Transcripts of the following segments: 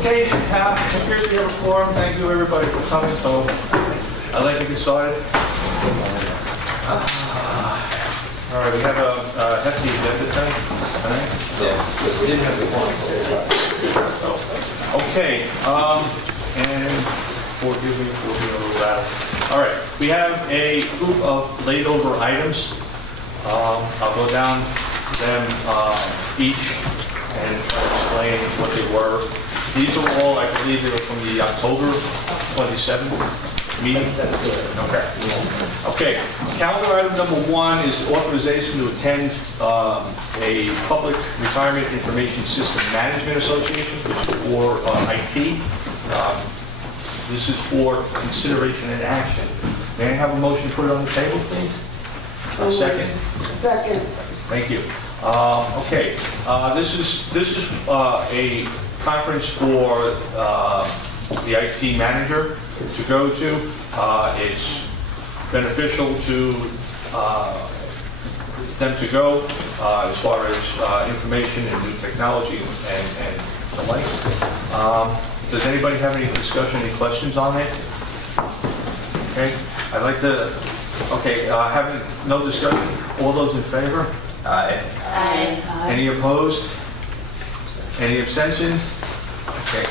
Okay, appears we have a forum. Thank you everybody for coming. So I'd like to get started. All right, we have a hefty agenda tonight. Yeah, because we didn't have the one. Okay, and forgive me for being a little loud. All right, we have a group of laid over items. I'll go down them each and explain what they were. These are all, I believe, they were from the October 27th meeting. Okay. Okay. Calendar item number 1 is authorization to attend a Public Retirement Information System Management Association, which is for IT. This is for consideration and action. May I have a motion to put it on the table, please? A second. Second. Thank you. Okay, this is a conference for the IT manager to go to. It's beneficial to them to go as far as information and new technology and the like. Does anybody have any discussion, any questions on it? Okay, I'd like to. Okay, having no discussion. All those in favor? Aye. Aye. Any opposed? Any abstentions? Okay,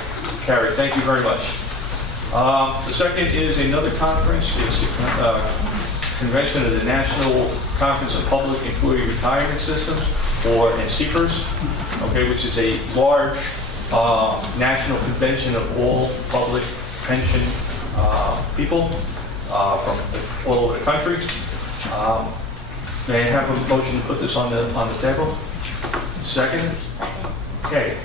carried. Thank you very much. The second is another conference. It's the convention of the National Conference of Public Employee Retirement Systems, or NCPERS, okay, which is a large national convention of all public pension people from all over the country. May I have a motion to put this on the table? Second? Second. Okay.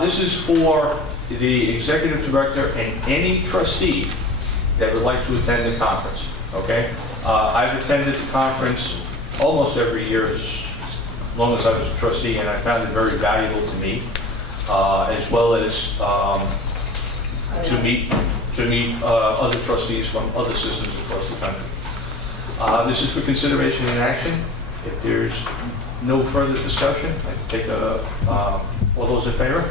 This is for the executive director and any trustee that would like to attend the conference. Okay? I've attended the conference almost every year as long as I was a trustee, and I found it very valuable to me, as well as to meet other trustees from other systems across the country. This is for consideration and action. If there's no further discussion, I'd take all those in favor?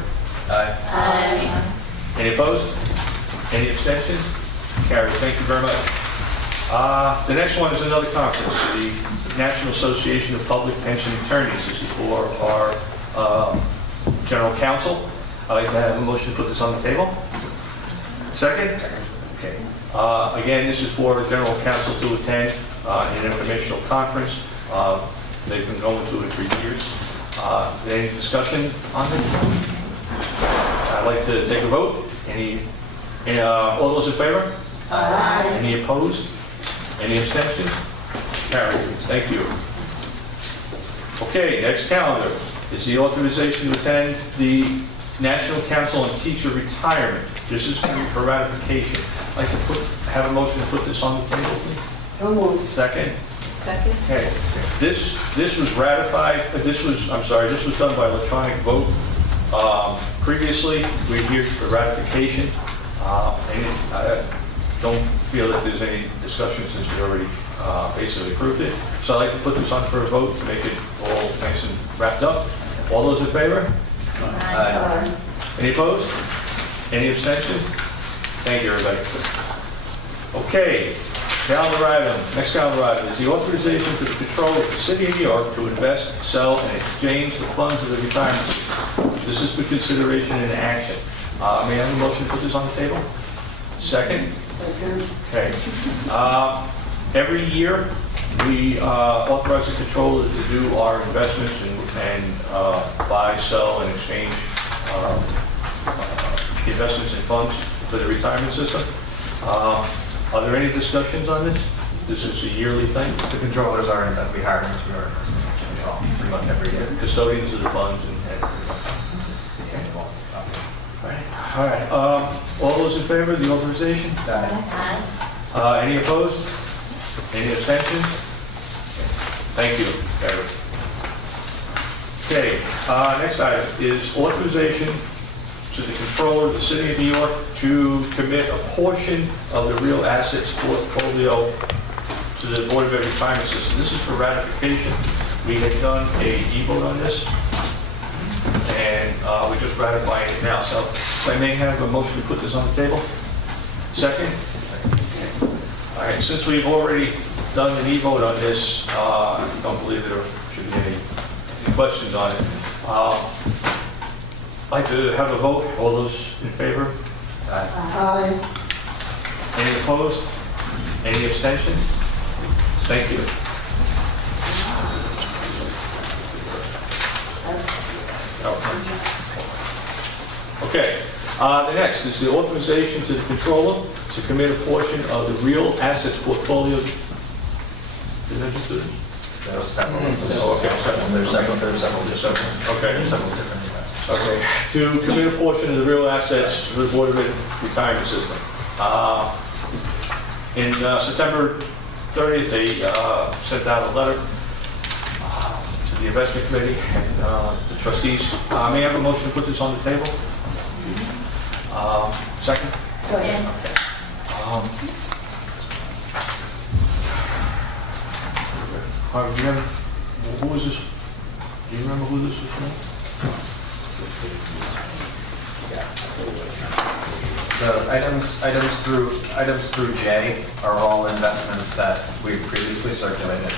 Aye. Aye. Any opposed? Any abstentions? Carried. Thank you very much. The next one is another conference, the National Association of Public Pension Attorneys. This is for our general counsel. I'd like to have a motion to put this on the table. Second? Okay. Again, this is for general counsel to attend an informational conference. They've been going to it for years. Any discussion on this? I'd like to take a vote. All those in favor? Aye. Any opposed? Any abstentions? Carried. Thank you. Okay, next calendar is the authorization to attend the National Council on Teacher Retirement. This is for ratification. I'd like to have a motion to put this on the table, please. So moved. Second? Second. Okay. This was ratified, this was done by electronic vote. Previously, we're here for ratification. And I don't feel that there's any discussion since we already basically approved it. So I'd like to put this on for a vote to make it all nice and wrapped up. All those in favor? Aye. Any opposed? Any abstentions? Thank you, everybody. Okay, calendar item. Next calendar item is the authorization to the control of the City of New York to invest, sell, and exchange the funds of the retirement system. This is for consideration and action. May I have a motion to put this on the table? Second? Second. Okay. Every year, we authorize the controller to do our investments and buy, sell, and exchange investments in funds for the retirement system. Are there any discussions on this? This is a yearly thing? The controllers are, we hire them to our investment management, so pretty much every year. Custodians of the funds and This is the annual update. all right. All those in favor of the authorization? Aye. Any opposed? Any abstentions? Thank you, Gary. Okay, next item is authorization to the controller of the City of New York to commit a portion of the real assets portfolio to the Board of Retirement System. This is for ratification. We had done a e-vote on this, and we're just ratifying it now. So if I may have a motion to put this on the table? Second? All right, since we've already done an e-vote on this, I don't believe there should be any questions on it. I'd like to have a vote. All those in favor? Aye. Any opposed? Any abstentions? Thank you. Okay, the next is the authorization to the controller to commit a portion of the real assets portfolio. Did I just do this? There's several. Oh, okay, several. There's several different. Okay. There's several different investments. Okay, to commit a portion of the real assets to the Board of Ed retirement system. In September 30th, they sent out a letter to the investment committee and the trustees. May I have a motion to put this on the table? Second? Second. Harvey, do you have, who was this? Do you remember who this was from? So items through J are all investments that we previously circulated,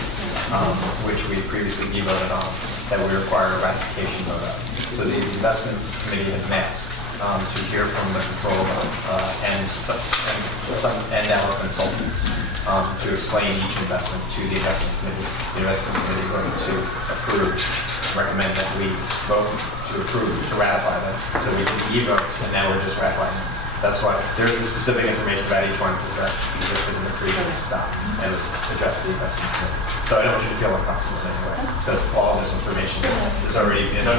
which we previously voted on, that we require a ratification vote of. So the investment committee had met to hear from the controller and our consultants to explain each investment to the investment committee. The investment committee going to recommend that we vote to approve, to ratify them. So we did the e-vote, and now we're just ratifying them. That's why there's the specific information about each one because that existed in the previous stuff and was addressed to the investment committee. So I don't want you to feel uncomfortable in any way because all of this information is already in the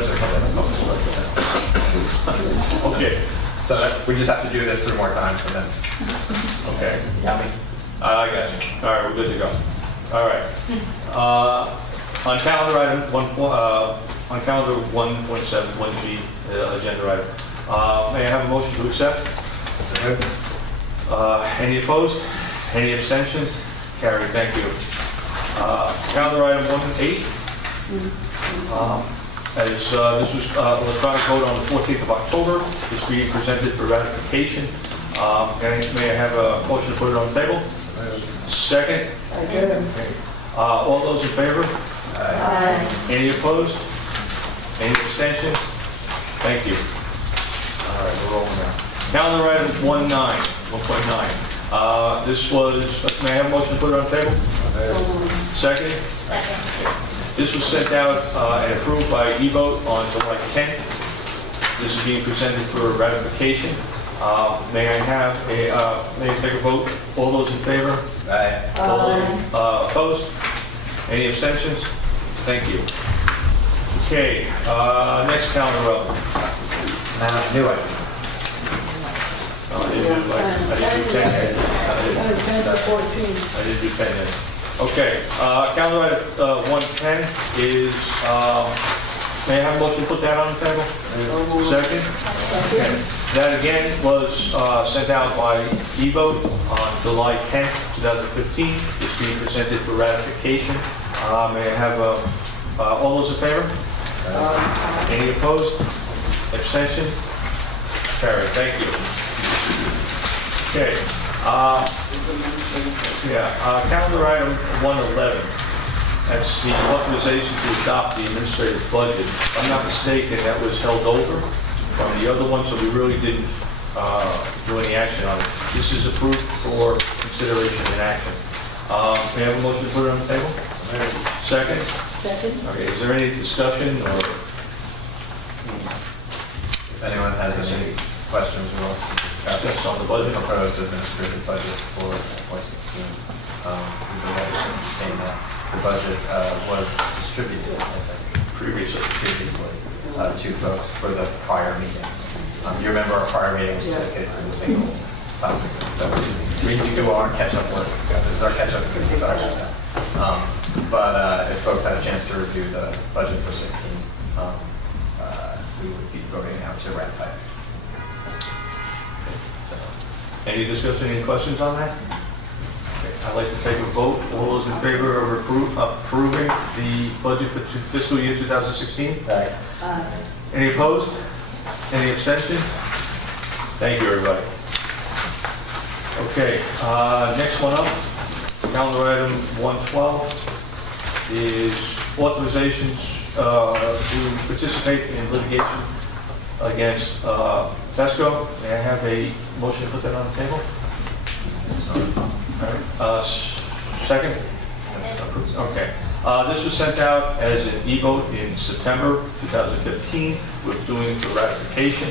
Okay. So we just have to do this 3 more times and then. Okay. Yummy. I got you. All right, we're good to go. All right. On calendar item on calendar 1.7, 1G, agenda item. May I have a motion to accept? Any opposed? Any abstentions? Carried. Thank you. Calendar item 1.8. As this was electronic vote on the 14th of October. It's being presented for ratification. May I have a motion to put it on the table? Second? Second. All those in favor? Aye. Any opposed? Any abstentions? Thank you. All right, we're rolling now. Calendar item 1.9. This was, may I have a motion to put it on the table? Second? Second. This was sent out and approved by e-vote on July 10th. This is being presented for ratification. May I have may I take a vote? All those in favor? Aye. All those opposed? Any abstentions? Thank you. Okay, next calendar up. New item. I didn't do 10 yet. 10 to 14. I didn't do 10 yet. Okay, calendar item 110 is, may I have a motion to put that on the table? Second? Okay. That again was sent out by e-vote on July 10th, 2015. It's being presented for ratification. May I have all those in favor? Any opposed? Abstention? Carried. Thank you. Okay. Calendar item 111. That's the authorization to adopt the administrative budget. If I'm not mistaken, that was held over from the other one, so we really didn't do any action on it. This is approved for consideration and action. May I have a motion to put it on the table? Second? Second. Okay, is there any discussion or? If anyone has any questions or wants to discuss On the budget? proposed administrative budget for FY16, we've been ready to entertain that. The budget was distributed, I think, previously to folks for the prior meeting. You remember our prior meeting was dedicated to the single topic, so we need to do our catch-up work. This is our catch-up meeting, sorry about that. But if folks had a chance to review the budget for 16, we would be voting now to ratify it. So, Any discussion, any questions on that? Okay. I'd like to take a vote. All those in favor of approving the budget for fiscal year 2016? Aye. Any opposed? Any abstentions? Thank you, everybody. Okay, next one up, calendar item 112 is authorizations to participate in litigation against Tesco. May I have a motion to put that on the table? All right. Second? Okay. This was sent out as an e-vote in September 2015. We're doing it for ratification.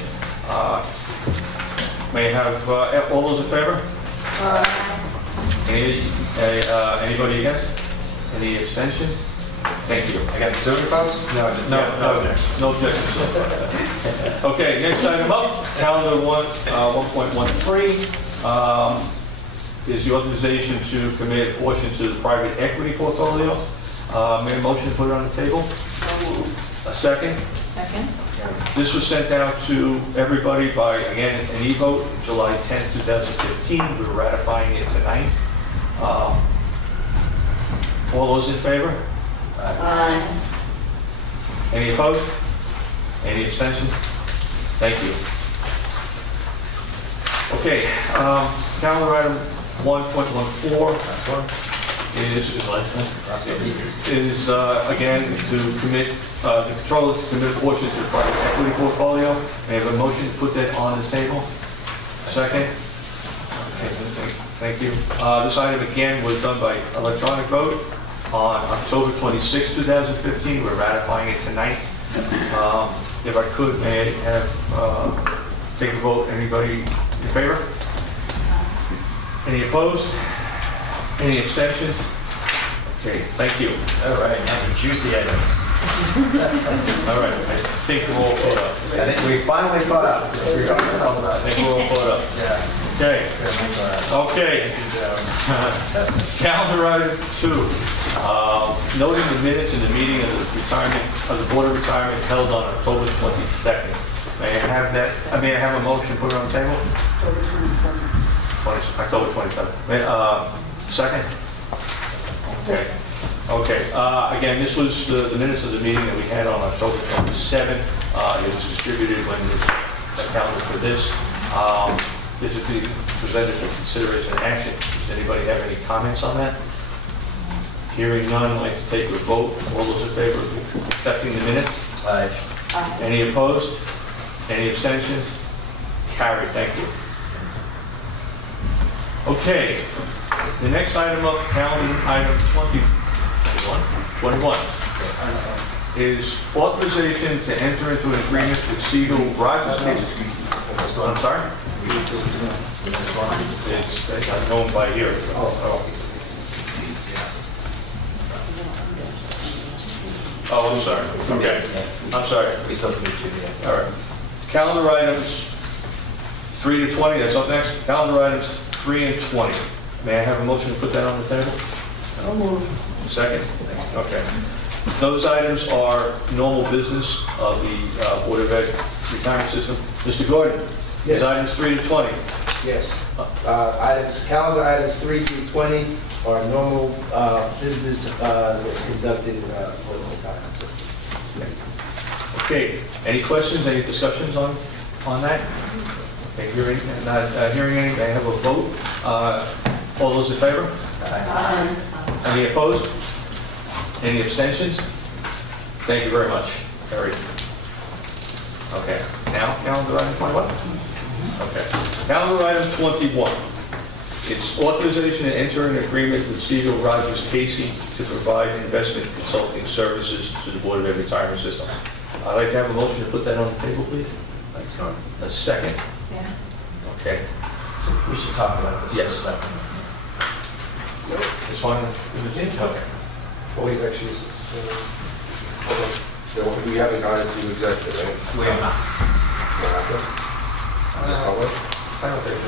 May I have all those in favor? Anybody against? Any abstentions? Thank you. I got the sewer folks? No objections. No objections. Okay, next item up, calendar 1.13 is the authorization to commit a portion to the private equity portfolio. May I motion to put it on the table? A second? Second. This was sent out to everybody by, again, an e-vote, July 10th, 2015. We're ratifying it tonight. All those in favor? Aye. Any opposed? Any abstentions? Thank you. Okay, calendar item 1.14 Last one. is again, to commit, the controller to commit a portion to the private equity portfolio. May I have a motion to put that on the table? Second? Thank you. This item again was done by electronic vote on October 26, 2015. We're ratifying it tonight. If I could, may I have, take a vote, anybody in favor? Any opposed? Any abstentions? Okay, thank you. All right, now the juicy items. All right, I think we're all caught up. I think we finally caught up. We got ourselves I out. think we're all caught up. Yeah. Okay, okay. Good Calendar item 2. Noting the minutes in the meeting of the Board of Retirement held on October 22nd. May I have that, may I have a motion put it on the table? October 27th. October 27th. Second? Okay. Okay. Again, this was the minutes of the meeting that we had on October 27th. It was distributed when the calendar for this. This is being presented for consideration and action. Does anybody have any comments on that? Hearing none, I'd like to take a vote. All those in favor of accepting the minutes? Aye. Any opposed? Any abstentions? Carried. Thank you. Okay. The next item up, calendar item 21, is authorization to enter into an agreement with Siegel Rogers Case. I'm sorry? It's known by here. Oh, I'm sorry. Okay. I'm sorry. We still have to do Judy. All right. Calendar items 3 to 20, that's up next. Calendar items 3 and 20. May I have a motion to put that on the table? So moved. Second? Okay. Those items are normal business of the Board of Ed retirement system. Mr. Gordon, Yes. is items 3 to 20? Yes. Calendar items 3 through 20 are normal business that's conducted for the retirement system. Okay. Any questions, any discussions on that? Okay, not hearing any, may I have a vote? All those in favor? Aye. Any opposed? Any abstentions? Thank you very much. Carried. Okay, now calendar item 21? Okay. Calendar item 21. It's authorization to enter an agreement with Siegel Rogers Casey to provide investment consulting services to the Board of Ed retirement system. I'd like to have a motion to put that on the table, please. Thanks, Norm. A second? Yeah. Okay. So we should talk about this for a Yes. second. This one, okay. Well, he's actually, we haven't gone into executive, right? We have not. Is this public? I don't think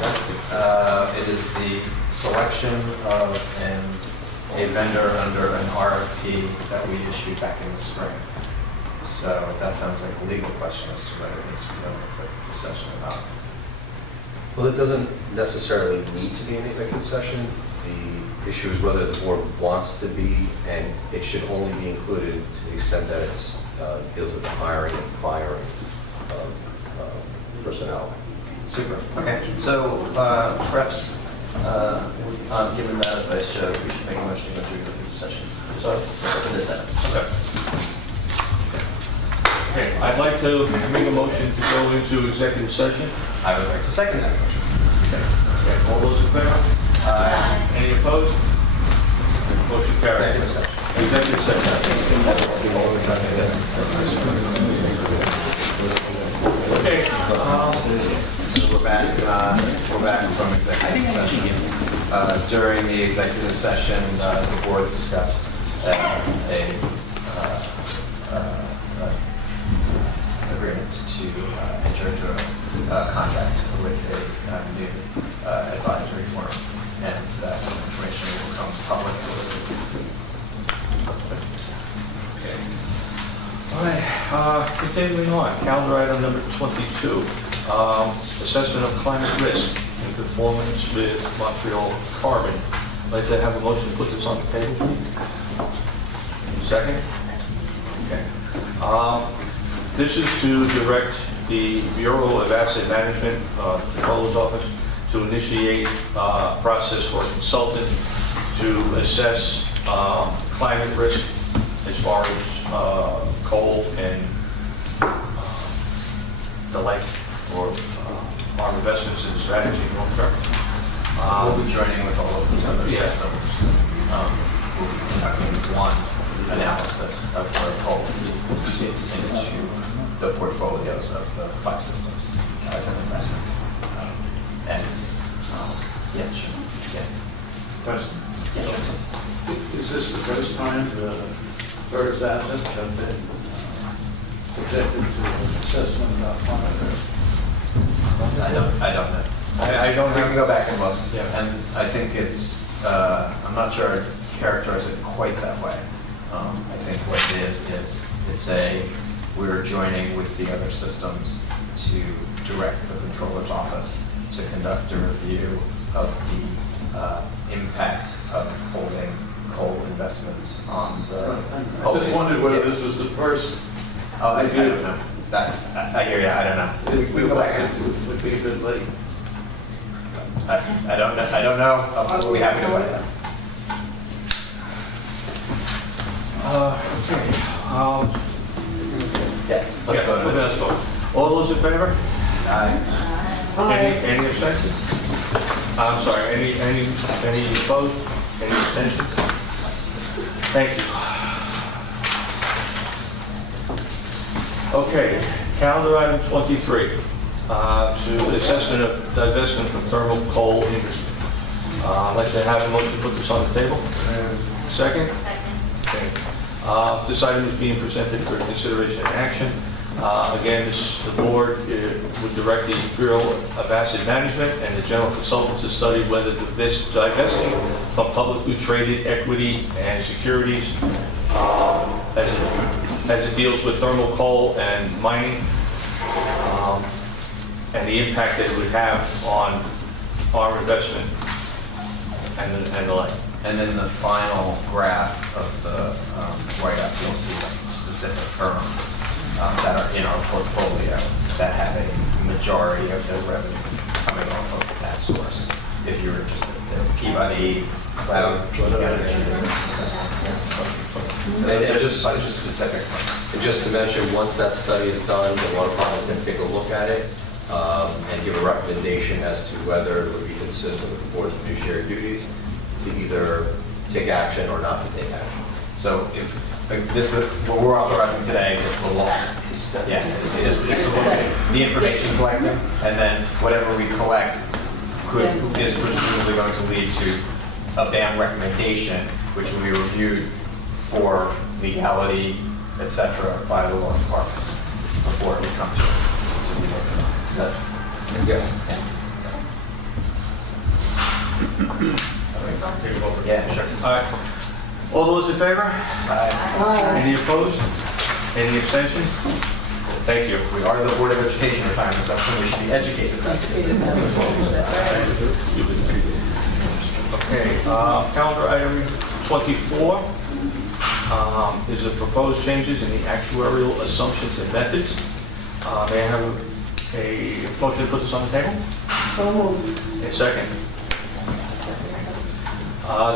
that's It is the selection of a vendor under an RFP that we issued back in the spring. So that sounds like a legal question as to whether it needs to be done in executive session or not. Well, it doesn't necessarily need to be an executive session. The issue is whether the board wants to be, and it should only be included to the extent that it's deals with the hiring and firing of personnel. Super. Okay, so perhaps, given that advice, Joe, we should make a motion to go through the session. So, for this item. Okay, I'd like to make a motion to go into executive session. I would like to second that motion. Okay, all those in favor? Any opposed? Motion carries. Executive session. Executive session. Okay, So we're back from executive session. During the executive session, the board discussed agreement to enter into a contract with a new advisory firm, and that information will become public. okay. All right, continuing on, calendar item number 22, assessment of climate risk in conformance with Montreal Carbon. I'd like to have a motion to put this on the table, please. Second? Okay. This is to direct the Bureau of Asset Management, Controller's Office, to initiate a process for a consultant to assess climate risk as far as coal and the like, or our investments in strategy long term. We'll be joining with all of the other Yeah. systems. We'll be conducting one analysis of where coal fits into the portfolios of the 5 systems as an investment. Yeah, sure. Yeah. Question. Yeah, sure. Is this the first time the BERS assets have been subjected to an assessment about climate risk? I don't know. I don't We can have, go back and look. Yeah. And I think it's, I'm not sure I'd characterize it quite that way. I think what it is we're joining with the other systems to direct the controller's office to conduct a review of the impact of holding coal investments on the. I just wondered whether this was the first. Oh, I don't know. I hear you, I don't know. We can go back and, Would be a bit late. I don't know, we'll be happy to find out. okay. Yeah, let's Yeah, vote on it. let's vote. All those in favor? Aye. Any abstentions? I'm sorry, any opposed? Any abstentions? Thank you. Okay, calendar item 23, to assessment of divestment from thermal coal industry. I'd like to have a motion to put this on the table. Second? Okay. This item is being presented for consideration and action. Again, the board would direct the Bureau of Asset Management and the general consultant to study whether divesting from publicly traded equity and securities as it deals with thermal coal and mining, and the impact that it would have on our investment and the like. And in the final graph of the write-up, you'll see specific firms that are in our portfolio that have a majority of their revenue coming off of that source. If you're interested, the Peabody, Cloud, Peak Energy, And just a bunch of specific firms. And just to mention, once that study is done, the water department is going to take a look at it and give a recommendation as to whether it would be consistent with the board's fiduciary duties to either take action or not to take action. So if this is what we're authorizing today is the law. Yeah, it's the information collected, and then whatever we collect is presumably going to lead to a BAM recommendation, which will be reviewed for legality, etc., by the law department before it would come to us to be voted on. Is that? Yes. Yeah, sure. All right. All those in favor? Aye. Any opposed? Any abstention? Thank you. We are the Board of Education retirement, so we should be educated about these things. Okay. Okay, calendar item 24 is the proposed changes in the actuarial assumptions and methods. May I have a motion to put this on the table? So moved. A second.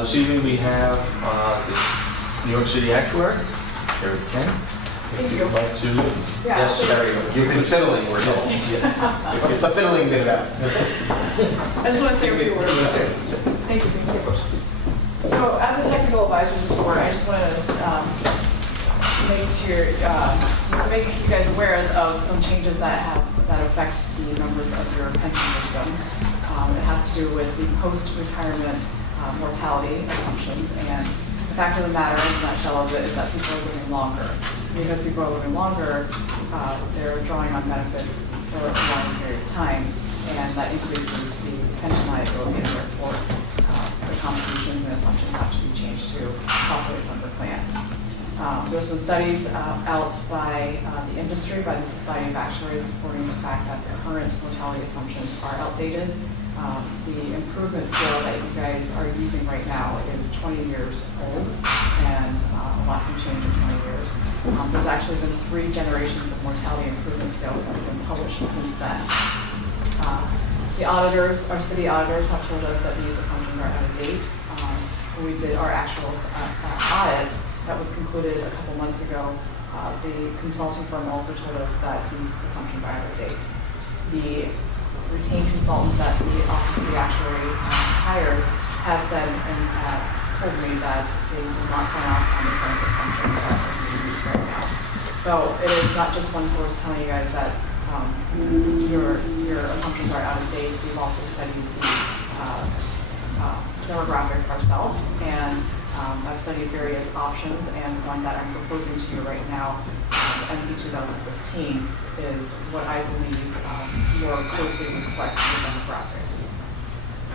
This evening we have the New York City actuary, Sherry Ken. If you'd like to. Yes, Sherry, you've been fiddling, we're told. What's the fiddling bit about? I just want to say a few words. Thank you. So as a technical advisor to the board, I just want to make you guys aware of some changes that affect the members of your pension system. It has to do with the post-retirement mortality assumptions, and the fact of the matter in a nutshell of it is that people are living longer. Because people are living longer, they're drawing on benefits for a long period of time, and that increases the pension liability, and therefore the contributions and assumptions have to be changed to properly fund the plan. There's been studies out by the industry, by the Society of Actuaries, supporting the fact that the current mortality assumptions are outdated. The improvement scale that you guys are using right now is 20 years old, and a lot can change in 20 years. There's actually been 3 generations of mortality improvement scale that's been published since then. The auditors, our city auditors, have told us that these assumptions are out of date. When we did our actual audit that was concluded a couple months ago, the consulting firm also told us that these assumptions are out of date. The retained consultant that the Office of the Actuary hires has said and told me that they will not sign off on the current assumptions that are being used right now. So it is not just one source telling you guys that your assumptions are out of date. We've also studied the demographics ourselves, and I've studied various options, and one that I'm proposing to you right now, MP 2015, is what I believe more closely reflects the demographics.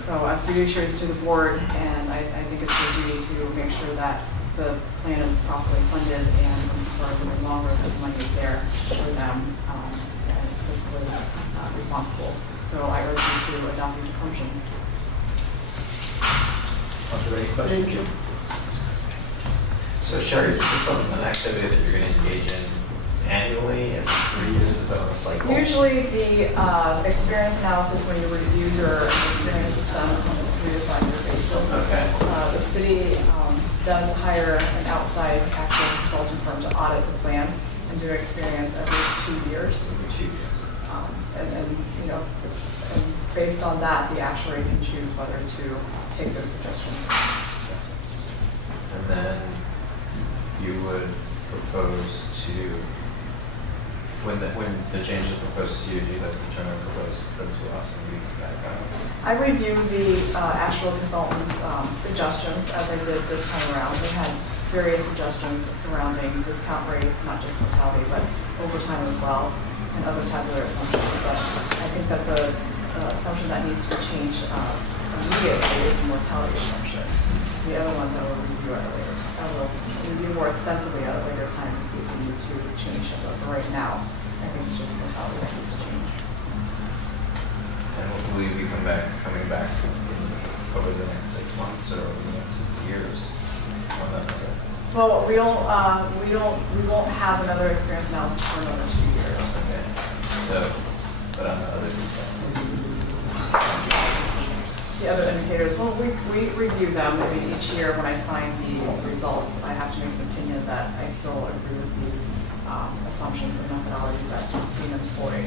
So as fiduciaries to the board, and I think it's your duty to make sure that the plan is properly funded, and when people are living longer, that the money is there for them, and it's fiscally responsible. So I urge you to adopt these assumptions. Are there any questions? Thank you. So Sherry, is this an activity that you're going to engage in annually every 3 years? Is that on a cycle? Usually the experience analysis, when you review your experience, is done on a 3 to 5 year basis. Okay. The city does hire an outside actual consulting firm to audit the plan and do experience every 2 years. Every 2 years. And you know, and based on that, the actuary can choose whether to take those suggestions. And then you would propose to, when the changes are proposed to you, do you let the turn and propose them to us and we back out? I review the actual consultant's suggestions as I did this time around. They had various suggestions surrounding discount rates, not just mortality, but overtime as well, and other tabular assumptions. But I think that the assumption that needs to be changed immediately is the mortality assumption. The other ones I will review at a later time. I will review more extensively at a later time to see if we need to change it. But for right now, I think it's just mortality that needs to change. And will you be coming back over the next 6 months or over the next 6 years on that number? Well, we won't have another experience analysis for another 2 years. Okay. So, but on the other details. The other indicators, well, we review them. I mean, each year when I sign the results, I have to make an opinion that I still agree with these assumptions and methodologies that are being employed.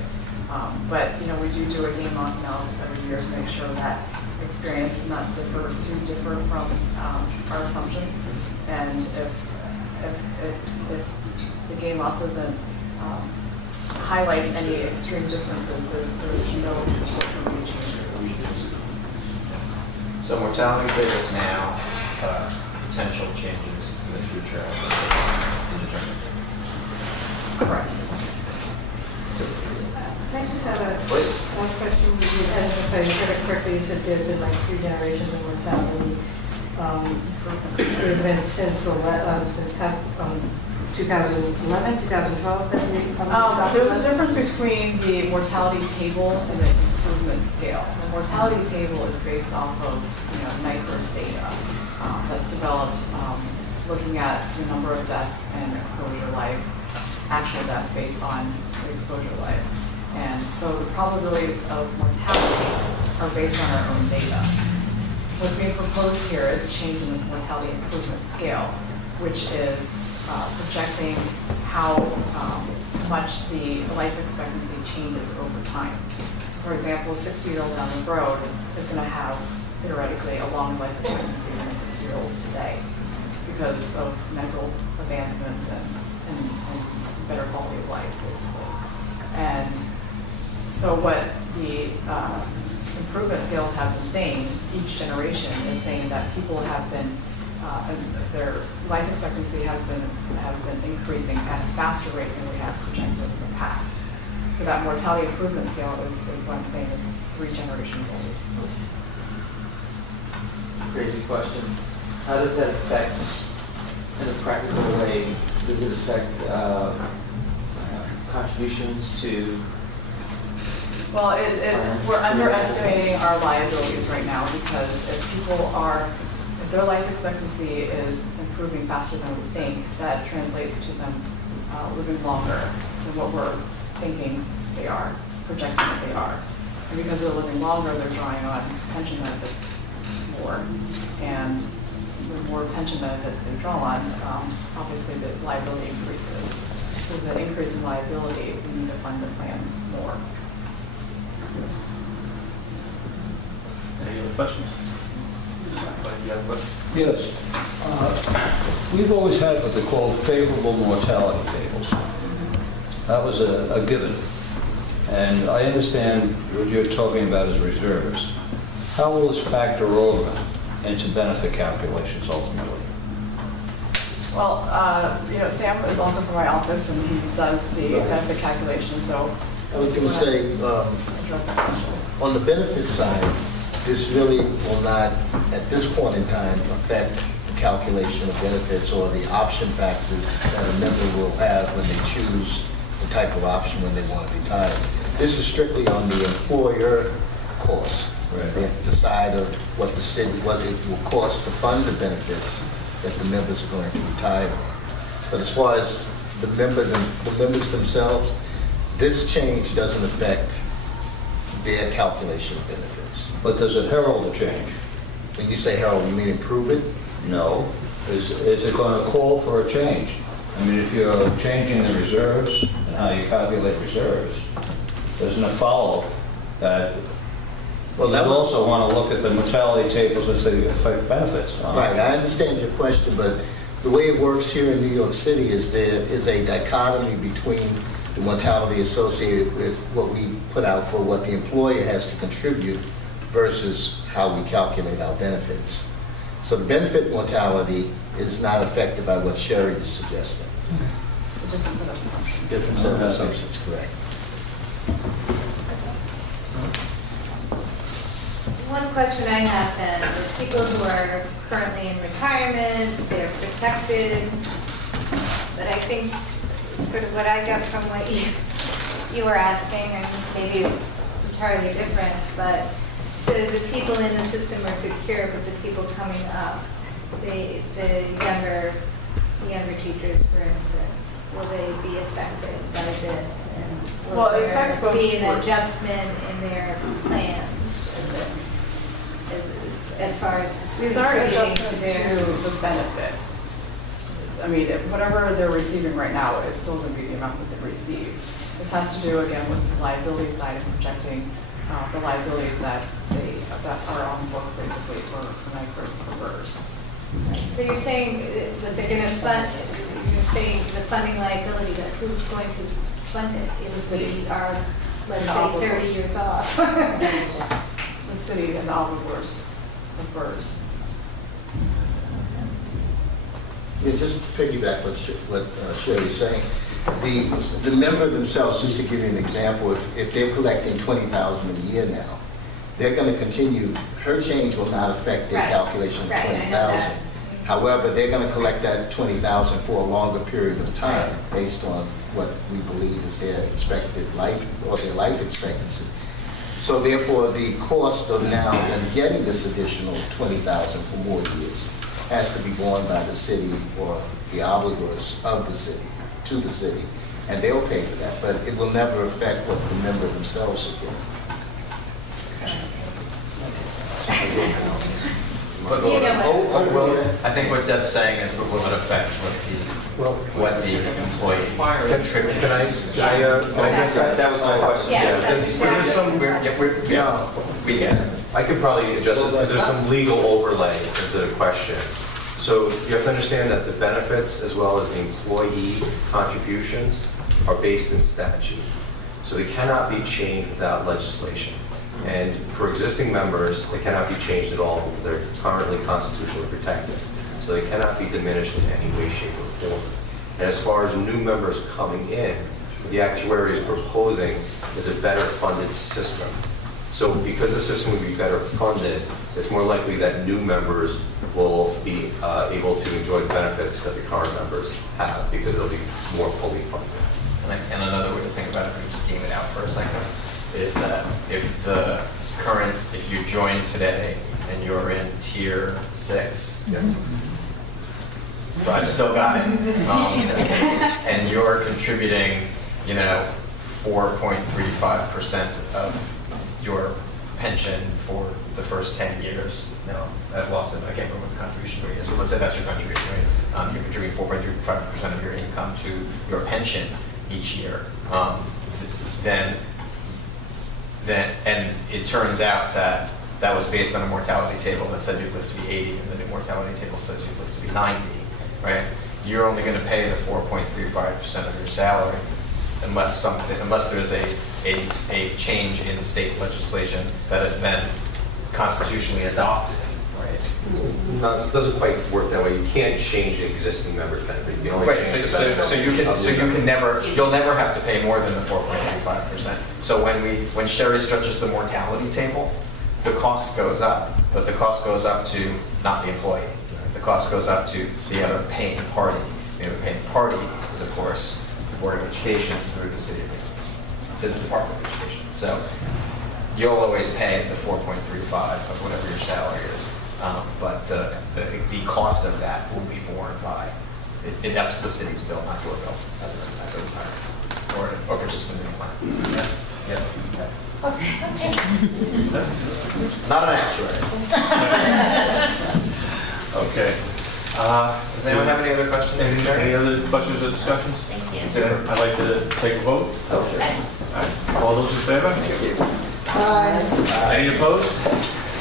But, you know, we do a gain loss analysis every year to make sure that experience is not too different from our assumptions. And if the gain loss doesn't highlight any extreme differences, there's no support for me to change the assumptions. So mortality tables now, potential changes in the future as indeterminate. Correct. Can I just have Please. one question? If I heard it correctly, you said there's been like 3 generations of mortality improvements since 2011, 2012? There was a difference between the mortality table and the improvement improvement scale. The mortality table is based off of, NICR's data that's developed looking at the number of deaths and exposure lives, actual deaths based on the exposure lives. And so the probabilities of mortality are based on our own data. What's being proposed here is a change in the mortality improvement scale, which is projecting how much the life expectancy changes over time. So for example, a 60-year-old down the road is going to have, theoretically, a long life expectancy than a 60-year-old today because of medical advancements and better quality of life, basically. And so what the improvement scales have been saying, each generation is saying that people have been, their life expectancy has been increasing at a faster rate than we have projected in the past. So that mortality improvement scale is what I'm saying is 3 generations old. Crazy question. How does that affect, in a practical way, does it affect contributions to? Well, we're underestimating our liabilities right now because if their life expectancy is improving faster than we think, that translates to them living longer than what we're thinking they are, projecting that they are. And because they're living longer, they're drawing on pension benefits more. And the more pension benefits they draw on, obviously the liability increases. So the increase in liability, we need to fund the plan more. Any other questions? Mike, you have a question? Yes. We've always had what they call favorable mortality tables. That was a given. And I understand what you're talking about is reserves. How will this factor over into benefit calculations ultimately? Well, Sam is also from my office and he does the benefit calculation, so. I was going to say, address that question. on the benefit side, this really will not, at this point in time, affect the calculation of benefits or the option factors that a member will have when they choose the type of option when they want to retire. This is strictly on the employer cost. Right. They decide of what the city, what it will cost to fund the benefits that the members are going to retire. But as far as the members themselves, this change doesn't affect their calculation of benefits. But does it herald a change? When you say herald, you mean improve it? No. Is it going to call for a change? I mean, if you're changing the reserves and how you calculate reserves, doesn't it follow that Well, you that would- also want to look at the mortality tables as they affect benefits? Right, I understand your question, but the way it works here in New York City is there is a dichotomy between the mortality associated with what we put out for what the employer has to contribute versus how we calculate our benefits. So the benefit mortality is not affected by what Sherry is suggesting. It's a different set of assumptions. Different set of assumptions, correct. One question I have then, is people who are currently in retirement, they're protected, but I think sort of what I got from what you were asking, and maybe it's entirely different, but so the people in the system are secure, but the people coming up, the younger teachers, for instance, will they be affected by this? And will Well, it affects there both be an groups. adjustment in their plans? As far as These are contributing adjustments their- to the benefit. I mean, whatever they're receiving right now is still going to be the amount that they receive. This has to do, again, with the liability side and projecting the liabilities that are on the books, basically, for BERS. So you're saying that they're going to fund, you're saying the funding liability, but who's going to fund it if we are, let's The say, 30 obligors. years off? The city and the obligors of BERS. Yeah, just to piggyback what Sherry's saying, the member themselves, just to give you an example, if they're collecting $20,000 a year now, they're going to continue, her change will not affect their Right. calculation of Right, I know 20,000. that. However, they're going to collect that 20,000 for a longer period of time based on what we believe is their expected life or their life expectancy. So therefore, the cost of now them getting this additional 20,000 for more years has to be borne by the city or the obligors of the city, to the city, and they'll pay for that, but it will never affect what the member themselves will get. But You know I think what Deb's saying is, will it affect what the employee contributes? Can I guess that was my question. Yeah, Because there's some, we get it. I could probably address it, because there's some legal overlay into the question. So you have to understand that the benefits as well as the employee contributions are based in statute. So they cannot be changed without legislation. And for existing members, they cannot be changed at all because they're currently constitutionally protected. So they cannot be diminished in any way, shape, or form. And as far as new members coming in, the actuary is proposing is a better funded system. So because the system would be better funded, it's more likely that new members will be able to enjoy the benefits that the current members have because they'll be more fully funded. And another way to think about it, if we just game it out for a second, is that if you join today and you're in tier 6, so I've still got it, and you're contributing, 4.35% of your pension for the first 10 years. No, I've lost it. I can't remember what the contribution rate is, but let's say that's your contribution rate. You're contributing 4.35% of your income to your pension each year. And it turns out that that was based on a mortality table that said you'd live to be 80, and the new mortality table says you'd live to be 90, right? You're only going to pay the 4.35% of your salary unless there's a change in state legislation that has been constitutionally adopted, right? No, it doesn't quite work that way. You can't change the existing member's benefit. You can only Right, change so the benefit. you'll never have to pay more than the 4.35%. So when Sherry stretches the mortality table, the cost goes up, but the cost goes up to not the employee. The cost goes up to the other paying party. The other paying party is, of course, the Board of Education through the city, the Department of Education. So you'll always pay the 4.35 of whatever your salary is. But the cost of that will be borne by, it ups the city's bill, not your bill, as a retirement or participant in the plan. Yes? Yeah. Yes. Not an actuary. Okay. Does anyone have any other questions? Any other questions or discussions? I'd like to take a vote. Okay. All those in favor? Any opposed?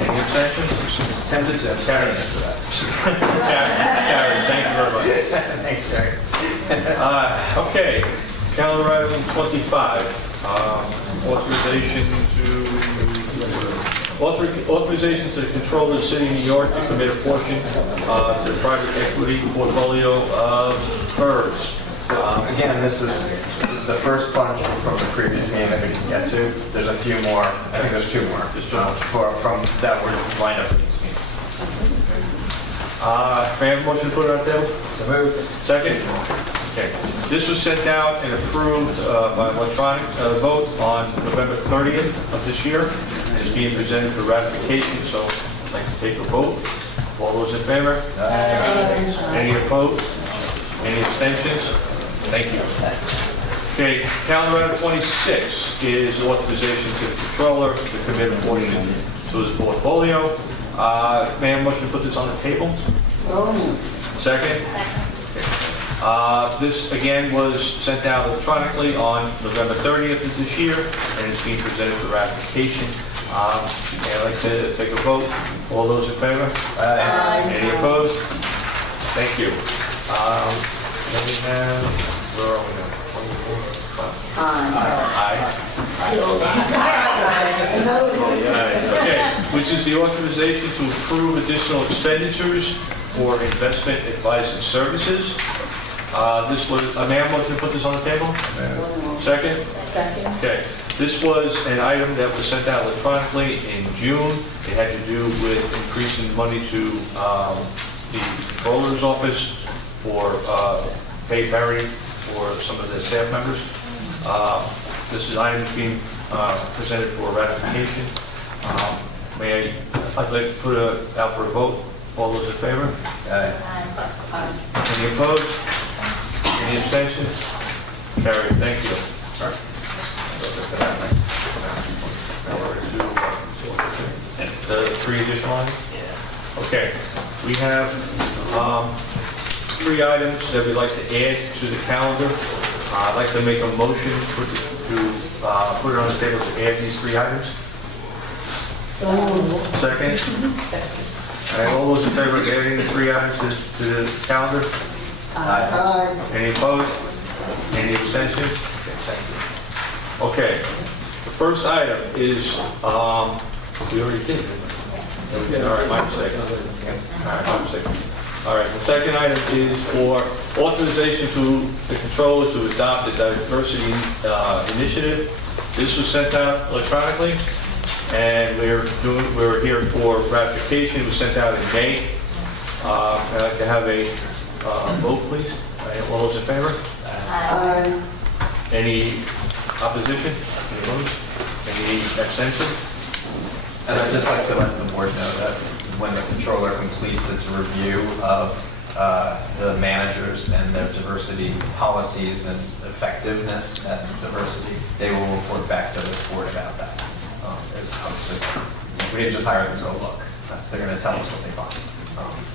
Any abstentions? Just tempted to abstain for that. Carried. Thank you very much. Thanks, Sherry. Okay, calendar item 25, authorization to the controller of the city of New York to commit a portion to the private equity portfolio of BERS. Again, this is the first bunch from the previous meeting that we didn't get to. There's a few more, I think there's 2 more from that were lined up for this meeting. May I have a motion to put it on the table? Second? Okay. This was sent out and approved by electronic vote on November 30th of this year. And it's being presented for ratification, so I'd like to take a vote. All those in favor? Any opposed? Any abstentions? Thank you. Okay, calendar item 26 is authorization to the controller to commit a portion to his portfolio. May I have a motion to put this on the table? Second? This, again, was sent out electronically on November 30th of this year, and it's being presented for ratification. I'd like to take a vote. All those in favor? Any opposed? Thank you. Then we have, where are we now? 24? Aye. Okay, which is the authorization to approve additional expenditures for investment advisory services. This was, may I have a motion to put this on the table? Second? Second. Okay. This was an item that was sent out electronically in June. It had to do with increasing money to the controller's office for pay parity for some of the staff members. This is items being presented for ratification. I'd like to put it out for a vote. All those in favor? Any opposed? Any abstentions? Carried. Thank you. The 3 additional items? Okay. We have 3 items that we'd like to add to the calendar. I'd like to make a motion to put it on the table to add these 3 items. Second? All right, all those in favor of adding the 3 items to the calendar? Aye. Any opposed? Any abstentions? Okay, thank you. Okay, the first item is, we already did, didn't we? Okay, all right, my mistake. All right, my mistake. All right, the second item is for authorization to the controller to adopt the diversity initiative. This was sent out electronically, and we're here for ratification. It was sent out in May. I'd like to have a vote, please. All those in favor? Aye. Any opposition? Any opposed? Any abstention? And I'd just like to let the board know that when the controller completes its review of the managers and their diversity policies and effectiveness at diversity, they will report back to this board about that. There's obviously, we didn't just hire them to go look. They're going to tell us what they find.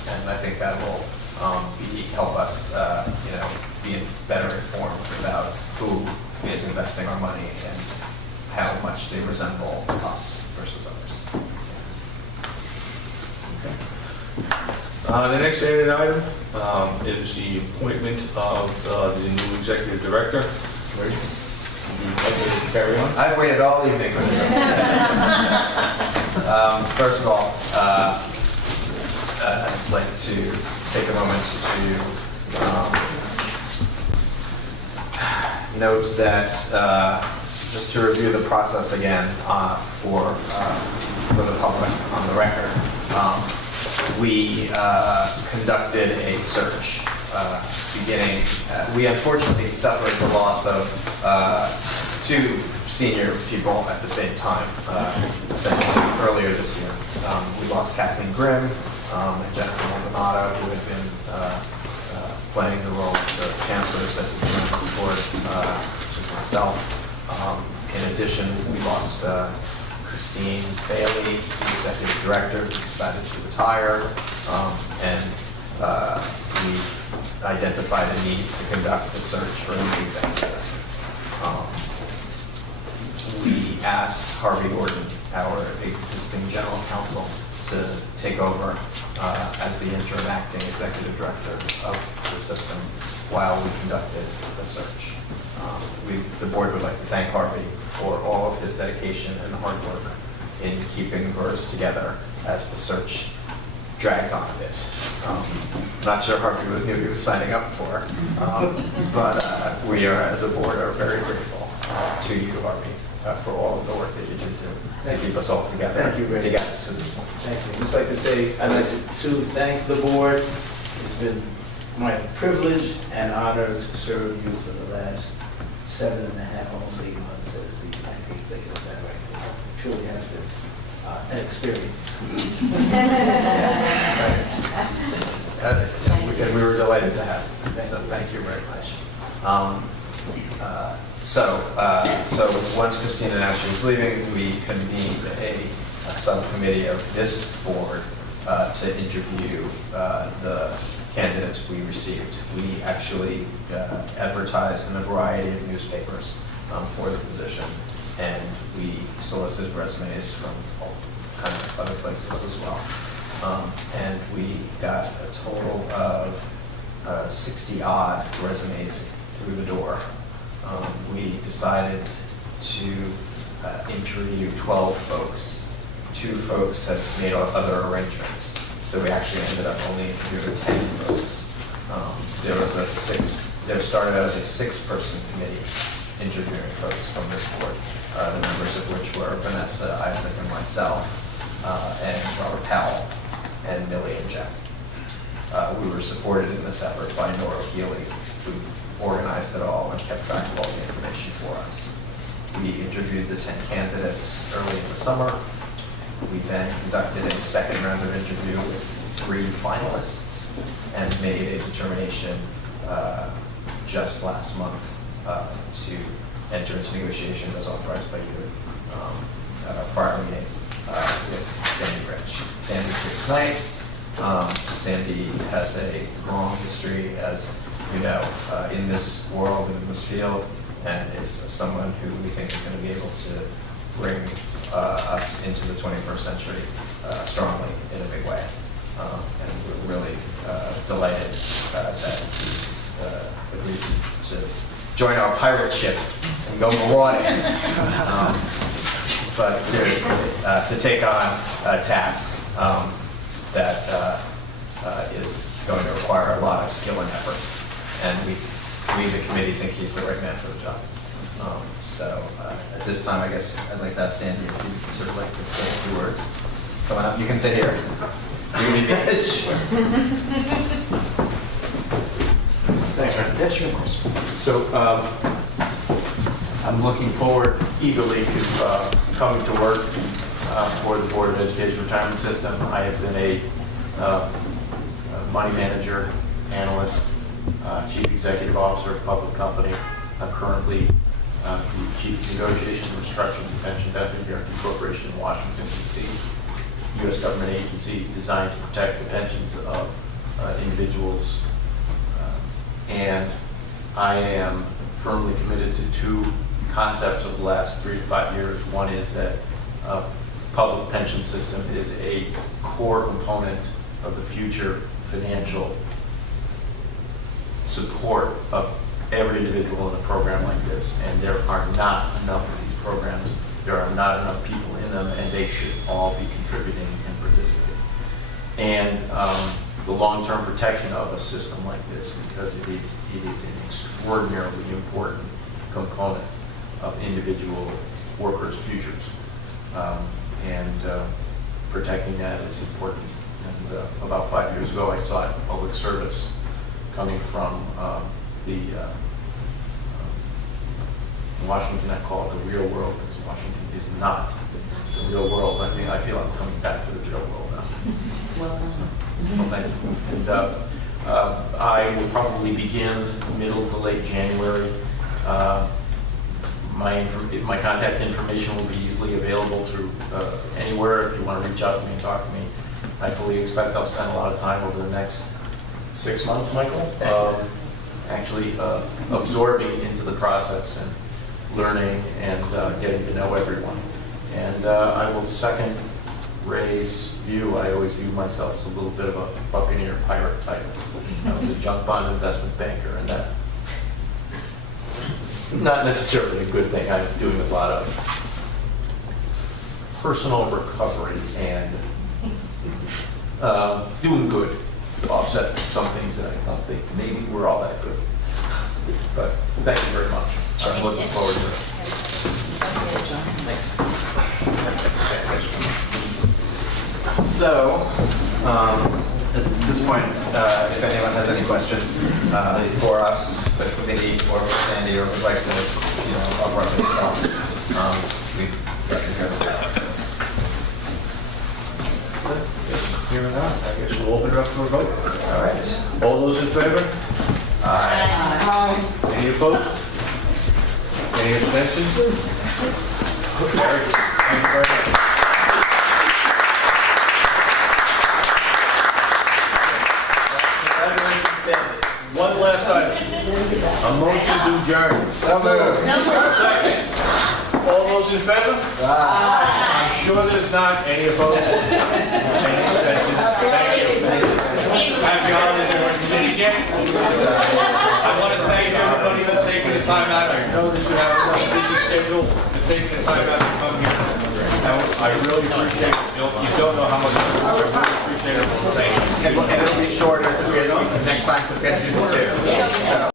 And I think that will help us be better informed about who is investing our money and how much they resemble us versus others. The next added item is the appointment of the new executive director. Would you like me to carry on? I've waited all evening for this. First of all, I'd like to take a moment to note that, just to review the process again for the public on the record, we conducted a search beginning. We unfortunately suffered the loss of 2 senior people at the same time, essentially earlier this year. We lost Kathleen Grimm and Jennifer Maldonado, who had been playing the role of the chancellor's designee on this board, which is myself. In addition, we lost Christine Bailey, the executive director, who decided to retire, and we've identified a need to conduct a search for a new executive director. We asked Harvey Gordon, our existing general counsel, to take over as the interim acting executive director of the system while we conducted the search. The board would like to thank Harvey for all of his dedication and hard work in keeping BERS together as the search dragged on a bit. I'm not sure Harvey knew what he was signing up for, but we are, as a board, are very grateful to you, Harvey, for all of the work that you did to keep us all together. Thank you very to much. get us to this point. Thank you. Just like to say, I'd like to thank the board. It's been my privilege and honor to serve you for the last 7.5, almost 8 months as the acting executive director. It truly has been an experience. And we were delighted to have you, so thank you very much. So once Christina announced she was leaving, we convened a subcommittee of this board to interview the candidates we received. We actually advertised in a variety of newspapers for the position, and we solicited resumes from all kinds of other places as well. And we got a total of 60-odd resumes through the door. We decided to interview 12 folks. 2 folks have made other arrangements, so we actually ended up only interviewing 10 folks. There started out as a 6-person committee interviewing folks from this board, the members of which were Vanessa, Isaac, and myself, and Robert Powell, and Millie and Jeff. We were supported in this effort by Nora Healy, who organized it all and kept track of all the information for us. We interviewed the 10 candidates early in the summer. We then conducted a second round of interview with 3 finalists and made a determination just last month to enter into negotiations as authorized by you at our prior meeting with Sandy Rich. Sandy's here tonight. Sandy has a long history, as you know, in this world and in this field, and is someone who we think is going to be able to bring us into the 21st century strongly in a big way. And we're really delighted that he's agreed to join our pirate ship and go marauding. But seriously, to take on a task that is going to require a lot of skill and effort. And we, the committee, think he's the right man for the job. So at this time, I guess I'd like to ask Sandy if you'd sort of like to say a few words. Someone else, you can sit here. Sure. Thanks, Ryan. Yeah, sure, of course. So I'm looking forward eagerly to coming to work for the Board of Education Retirement System. I have been a money manager, analyst, chief executive officer of a public company. I'm currently chief of negotiations and restructuring and pension benefit guarantee corporation in Washington, D.C. U.S. government agency designed to protect the pensions of individuals. And I am firmly committed to 2 concepts of the last 3 to 5 years. One is that public pension system is a core component of the future financial support of every individual in a program like this. And there are not enough of these programs. There are not enough people in them, and they should all be contributing and participating. And the long-term protection of a system like this, because it is an extraordinarily important component of individual workers' futures. Protecting that is important. And about 5 years ago, I sought public service coming from the Washington, I call it the real world, because Washington is not the real world. I feel I'm coming back to the real world now. Well, thank you. And I will probably begin middle to late January. My contact information will be easily available through anywhere if you want to reach out to me and talk to me. I fully expect I'll spend a lot of time over the next 6 months, Michael, actually absorbing into the process and learning and getting to know everyone. And I will second Ray's view. I always view myself as a little bit of a buccaneer pirate type. I was a junk bond investment banker, and that not necessarily a good thing. I'm doing a lot of personal recovery and doing good to offset some things that I don't think maybe we're all that good. But thank you very much. I'm looking forward to it. Thanks. So, at this point, if anyone has any questions for us, the committee, or for Sandy, or would like to, offer up any thoughts, we'd like to hear them. Here and now, I guess we'll open it up for a vote. All right. All those in favor? Any opposed? Any abstentions? Carried. Thank you very much. Congratulations, Sandy. One last item. A motion to adjourn. So moved. Second. All those in favor? I'm sure there's not any opposed. Any abstentions? Thank you. Happy holidays, everyone. Again, I want to thank everybody for taking the time out. I know that you have a busy schedule, to take the time out to come here. I really appreciate it. You don't know how much I really appreciate it. Thank you. And it'll be shorter next time because we have to do the 2. So.